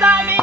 சாமி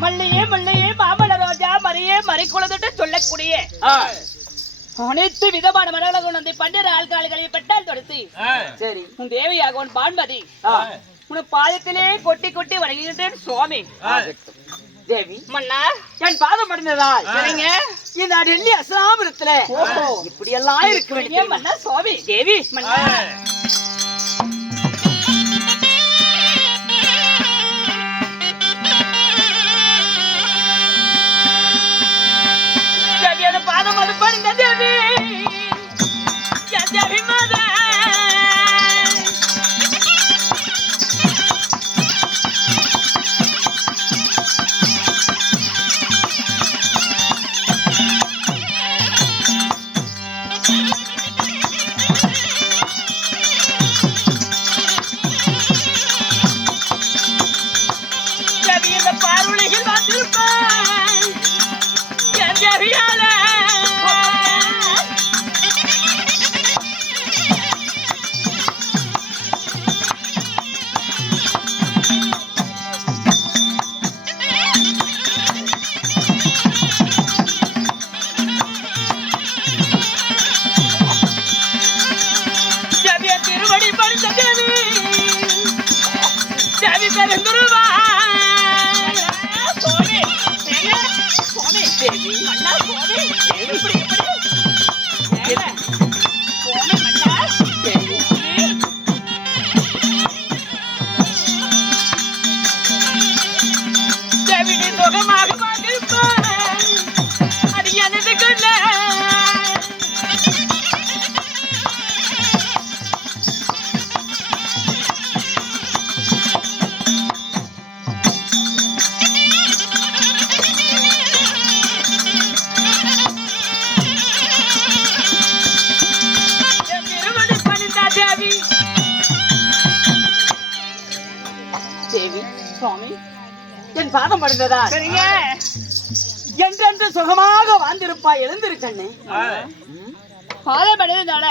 மல்லையே மல்லையே மாமல ரோஜா மரியே மறிக்குளத்துட்டு சொல்லக்கூடிய அனைத்து விதமான மரங்களை கொண்டு வந்து பன்னிரு ஆள்கால்களை பெட்டால் தொடுத்து சரி உன் தேவையாக உன் பான்மதி உன் பாதத்திலே கொட்டி கொட்டி வணங்குகின்றேன் சுவாமி. தேவி மன்னா என் பாதம் படுந்ததா சரிங்க இந்த டெல்லி அஸ்லாபுரத்துல இப்படி எல்லாம் இருக்க வேண்டிய மன்னா சுவாமி. தேவி மன்னா பாதம் அது படுந்த தேவி தேவி மாதா தேவி இந்த பார்வலையில் வந்திருப்பான் என் தேவியால திருவடி படுத்த தேவி தேவி பெருங்குருவா சுவாமி சுவாமி தேவி மன்னா சுவாமி தேவி இப்படி சுவாமி மன்னா தேவி தேவி நீ சுகமாக பார்த்திருப்பான் அது எனது கொள்ள தேவி சுவாமி என் பாதம் படுந்ததா சரிங்க என்றென்று சுகமாக வாழ்ந்திருப்பாய் எழுந்திருக்கண்ணே பாதம் படுந்ததால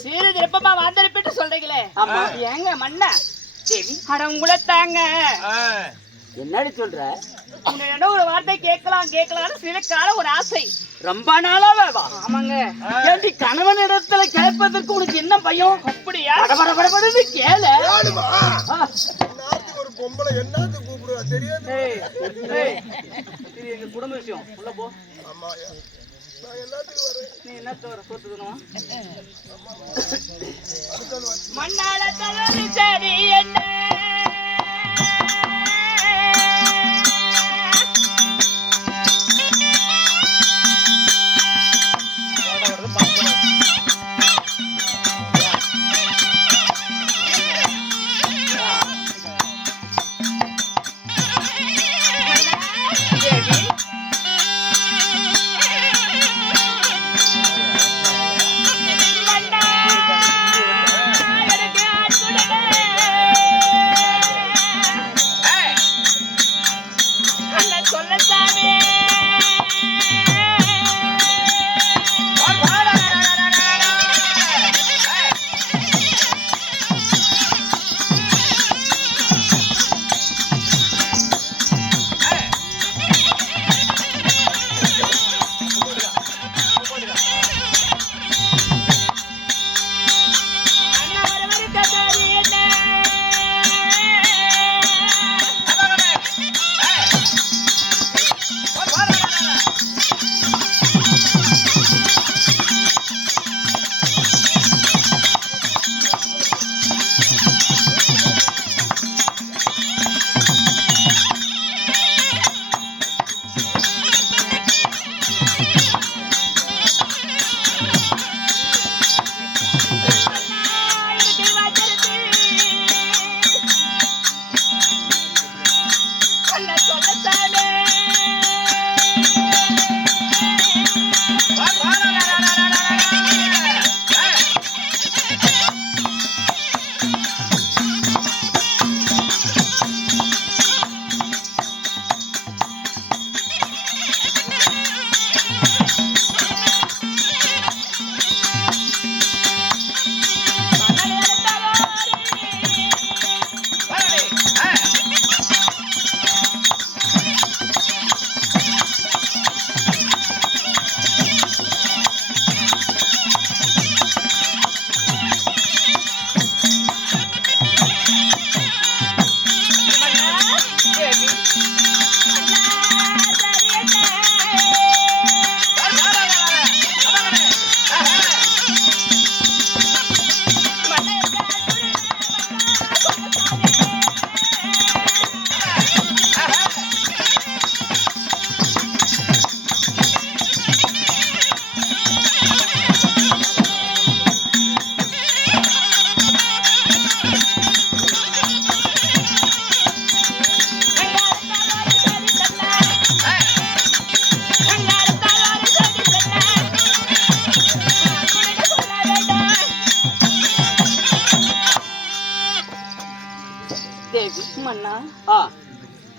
சீரு திருப்பமா வாழ்ந்திருப்பிட்டு சொல்றீங்களே ஏங்க மண்ணா தேவி அட உங்களை தாங்க என்னடி சொல்ற உன்ன ஒரு வார்த்தை கேட்கலாம்னு சில கால ஒரு ஆசை ரொம்ப நாளாவே வா ஆமாங்க ஏண்டி கணவன் இடத்துல கேட்பதற்கு உனக்கு என்ன பயம் அப்படியா படபடபடன்னு கேளு ஒரு பொம்பளை என்னது கூப்பிடுவா தெரியாது இது எங்க குடும்ப விஷயம் உள்ள போ ஆமா நான் எல்லாத்துக்கும் வரேன். நீ என்ன தோற சொத்துக்கணும் அதுதான் வந்து. மண்ணால தவறு சரி என்ன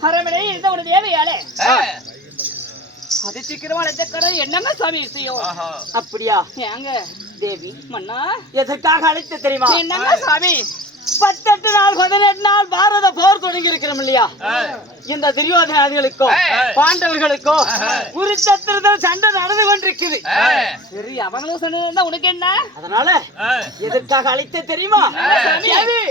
அரமனை இருந்த ஒரு தேவையாலே அது சீக்கிரமா என்னங்க சாமி விஷயம் அப்படியா ஏங்க தேவி மன்னா எதற்காக அழைத்து தெரியுமா என்னங்க சாமி 18 நாள் 18 நாள் பாரத போர் தொடங்கி இருக்கிறோம் இல்லையா இந்த துரியோதனாதிகளுக்கும் பாண்டவர்களுக்கும் குருச்சத்திரத்தில் சண்டை நடந்து கொண்டிருக்குது சரி அவங்களும் சொன்னது உனக்கு என்ன அதனால எதற்காக அழைத்த தெரியுமா தேவி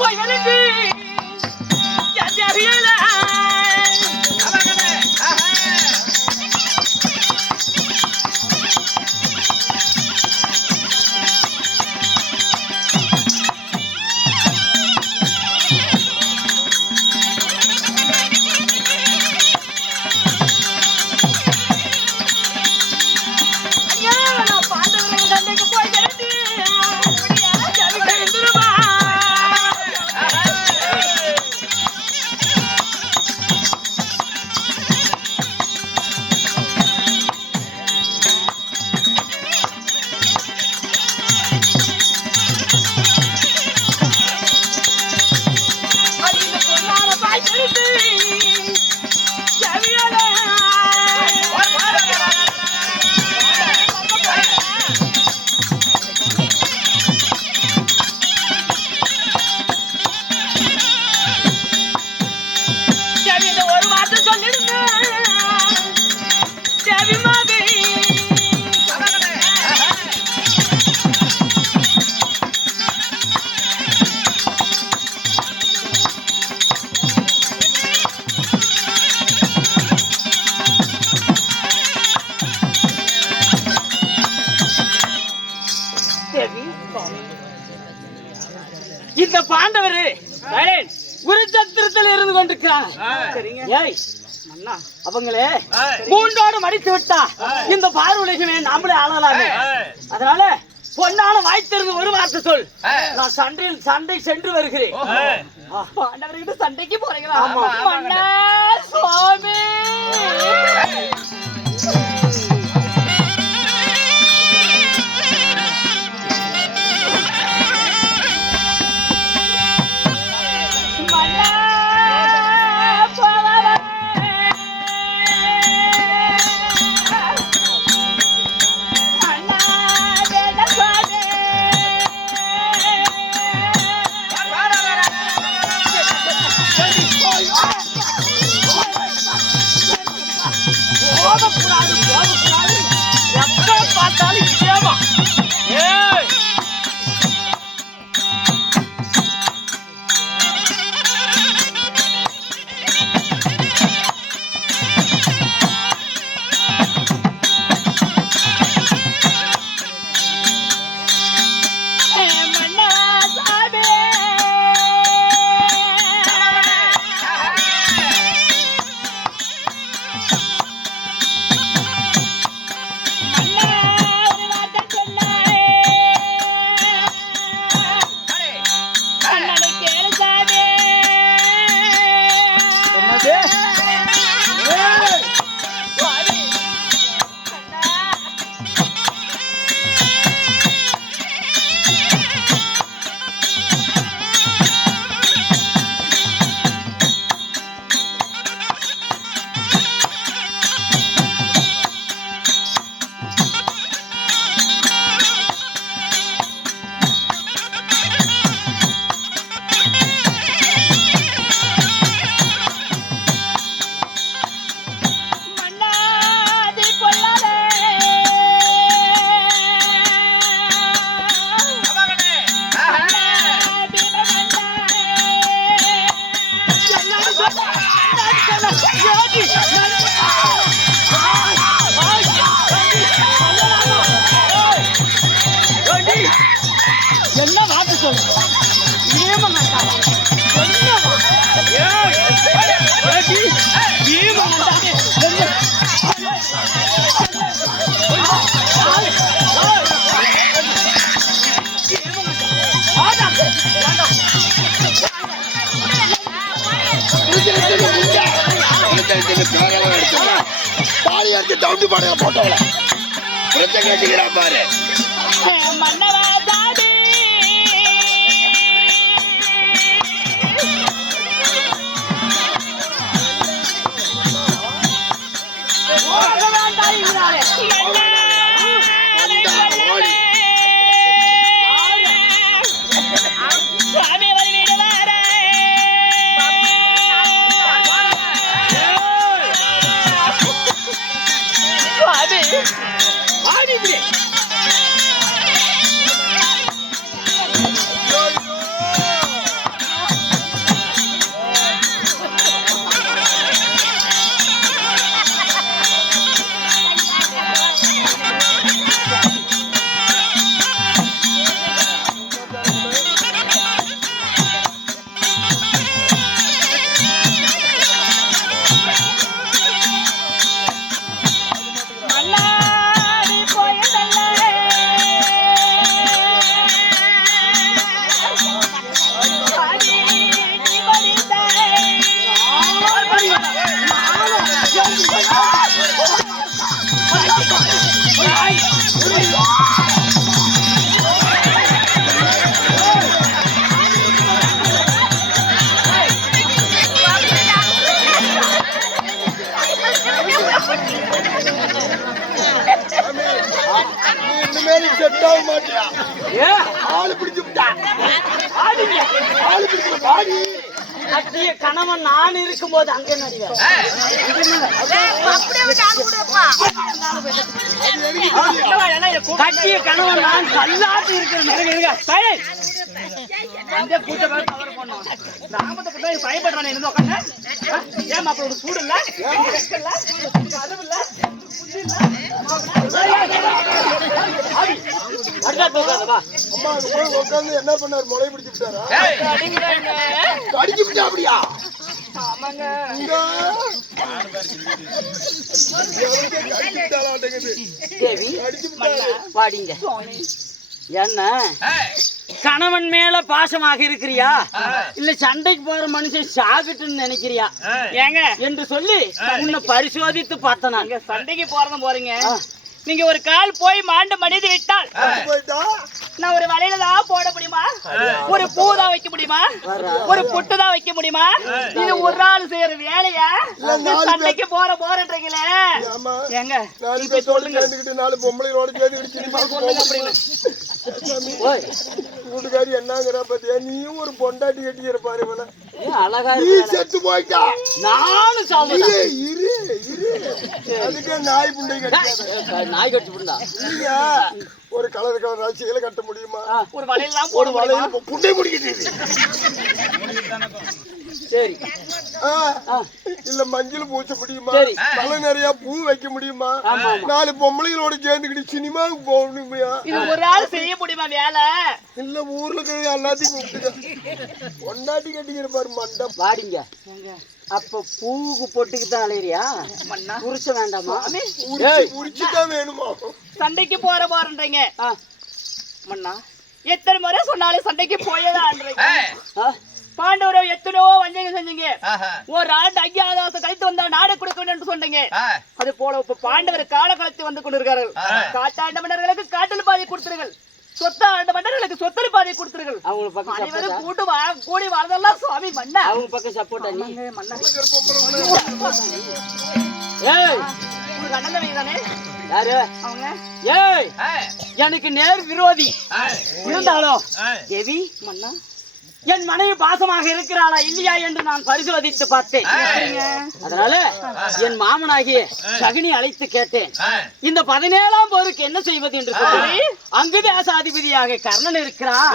போய் விளங்கு இந்த பாண்டவர் குருச்சத்திரத்தில் இருந்து கொண்டிருக்கிறாங்க. ஏய் அண்ணா, அவங்களே மூன்றோடு மடித்து விட்டா இந்த பார்வலைக்குமே நாமளே ஆளலாமே. அதனால பொன்னால வாய்த்திருந்து ஒரு வார்த்தை சொல். நான் சண்டை சென்று வருகிறேன். பாண்டவர்கிட்ட சண்டைக்கு போறீங்களா? மன்னா சுவாமி என்ன வார்த்தை சொல்லு? பாடி எடுத்து டவுன் பாடுங்க போட்டோல கேட்டுக்கிறா பாரு. கணவன் நான் இருக்கும் போது அங்க கட்டிய கணவன் நான் கல்லாட்டு இருக்கிறேன். பயப்படுறானே இருந்து உட்காந்து ஏன் மாப்பிளோட சூடு இல்ல, அது இல்ல, அம்மா அங்க போய் உட்கார்ந்து என்ன பண்ணாரு? முளை பிடிச்சு விட்டாரா? கடிச்சு விட்டா அப்படியா? இங்க எவனுக்கே கடிச்சு விட்டாலாட்டங்குது. தேவி கடிச்சு விட்டாரு. வாடிங்க. என்ன கணவன் மேல பாசமாக இருக்கிறியா இல்ல சண்டைக்கு போற மனுஷன் சாகட்டுன்னு நினைக்கிறியா ஏங்க என்று சொல்லி உன்னை பரிசோதித்து பார்த்தேன் நான். சண்டைக்கு போறதும் போறீங்க. நீங்க ஒரு கால் போய் மாண்டு மனித விட்டால் போயிட்டா நான் ஒரு வலையில தான் போட முடியுமா? ஒரு பூ தான் வைக்க முடியுமா? ஒரு புட்டு தான் வைக்க முடியுமா? இது ஒரு நாள் செய்யற வேலையா? சண்டைக்கு போறன்றீங்களே ஆமா. ஏங்க நாலு பேர் சேர்ந்துக்கிட்டு 4 பொம்பளைகளோட சேர்ந்துக்கிட்டு சினிமாவுக்கு போக முடியல. ஓய், வீட்டுக்காரி என்னங்கிறா பாத்தியா? நீயும் ஒரு பொண்டாட்டி கட்டிக்கிற பாரு இவனை. ஏன் அழகா நீ இருக்க? செத்து போயிட்டா. நானும் சாப்பிட இரு அதுக்கே நாய் புண்டை கட்டிக்காத. நாய் கட்டி விடுடா. நீங்க ஒரு கலர் ராசிகளை கட்ட முடியுமா? ஒரு வலையில தான் ஒரு போட முடியுமா? வலையில புண்டை முடிக்கிட்டு சரி இல்ல மஞ்சள் பூச முடியுமா? சரி. தலை நிறைய பூ வைக்க முடியுமா? 4 பொம்பளைகளோட சேர்ந்துக்கிட்டு சினிமாவுக்கு போகணுமையா? இது ஒரு ஆள் செய்ய முடியுமா வேலை? இல்ல ஊர்ல இருக்கிற எல்லாத்தையும் கூப்பிட்டுக்க. பொண்டாட்டி கட்டிக்கிற பாரு மண்டம். வாடிங்க. அப்ப பூவுக்கு பொட்டுக்கு தான் அலையிறியா? புருஷ வேண்டாமா? உரிச்சுதான் வேணுமா? சண்டைக்கு போறன்றீங்க. மண்ணா எத்தனை முறை சொன்னாலும் சண்டைக்கு போயதான்றீங்க. பாண்டவரை எத்தனையோ வஞ்சகம் செஞ்சீங்க. ஒரு ஆண்டு 5000 வருஷம் கழித்து வந்தா நாடு கொடுக்க வேண்டும் சொன்னீங்க. அது போல இப்ப பாண்டவர் கால கழித்து வந்து கொண்டிருக்கிறார்கள். காட்டாண்ட மன்னர்களுக்கு காட்டில் பாதி கொடுத்துருங்கள். சொத்த ஆண்ட மன்னர்களுக்கு சொத்தல் பாதி கொடுத்துருங்கள். அவங்க பக்கம் அனைவரும் கூடி வாழ்தெல்லாம் சுவாமி மன்னா. அவங்க பக்கம் சப்போர்ட்டா நீ? மன்னா ஏய், உங்களுக்கு அண்ணன் தம்பி தானே யாரு அவங்க? ஏய், எனக்கு நேர் விரோதி இருந்தாலும் தேவி மன்னா என் மனைவி பாசமாக இருக்கிறாளா இல்லையா என்று நான் பரிசோதித்து பார்த்தேன். அதனால என் மாமனாகிய சகுனி அழைத்து கேட்டேன். இந்த 17ஆம் போருக்கு என்ன செய்வது என்று சொல்லி அங்கு தேசாதிபதியாக கர்ணன் இருக்கிறான்.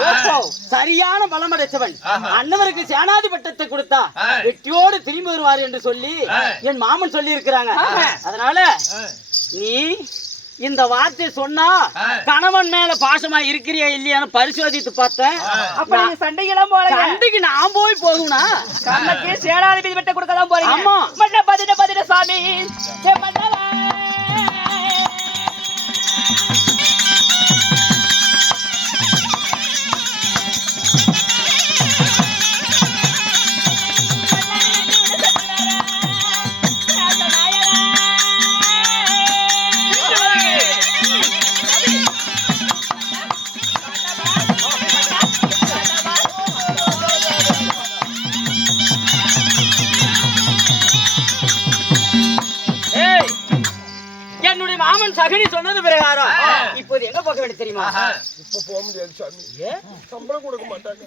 சரியான பலமடைச்சவன். அண்ணவருக்கு சேனாதி பட்டத்தை கொடுத்தா வெற்றியோடு திரும்பி வருவார் என்று சொல்லி என் மாமன் சொல்லி இருக்கிறாங்க. அதனால நீ இந்த வார்த்தை சொன்னா கணவன் மேல பாசமா இருக்கிறியா இல்லையான்னு பரிசோதித்து பார்த்தேன். அப்ப நீங்க சண்டைக்கெல்லாம் போறீங்க. சண்டைக்கு நான் போய் போகும்னா கண்ணக்கு சேனாதிபதி விட்ட கொடுக்க தான் போறீங்க. ஆமா. மன்ன பதின சாமி ஏ மன்னவா. என்னுடைய மாமன் சகுனி சொன்னது பிரகாரம் இப்போது எங்க போக வேண்டிய தெரியுமா? இப்ப போக முடியாது சாமி. சம்பளம் கொடுக்க மாட்டாங்க.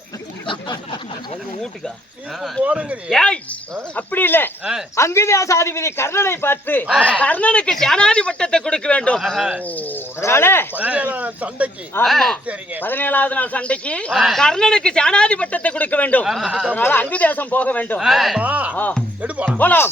எங்க வீட்டுக்கா? இப்ப போறேங்க. ஏய், அப்படி இல்ல. அங்குதேசாதிபதி கர்ணனை பார்த்து கர்ணனுக்கு சேனாதி பட்டத்தை கொடுக்க வேண்டும். அதனால 17ஆம் சண்டைக்கு. சரிங்க. 17ஆவது நாள் சண்டைக்கு கர்ணனுக்கு சேனாதி பட்டத்தை கொடுக்க வேண்டும். அதனால அங்கு தேசம் போக வேண்டும். எடுப்போம். போலாம்.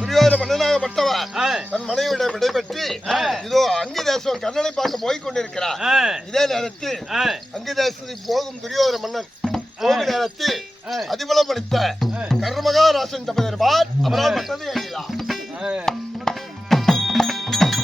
துரியோதன மன்னனாக பட்டவர் தன் மனைவியிடம் விடைபெற்று இதோ அங்கு தேசம் கர்ணனை பார்க்க போய் கொண்டிருக்கிறார். இதே நேரத்தில் அங்கு தேசத்துக்கு போகும் துரியோதன மன்னன் போகும் நேரத்தில் அதிபலம் அளித்த கர்மகாராசன் தப்பதற்பார் அவரால் மற்றதை அறியலாம்.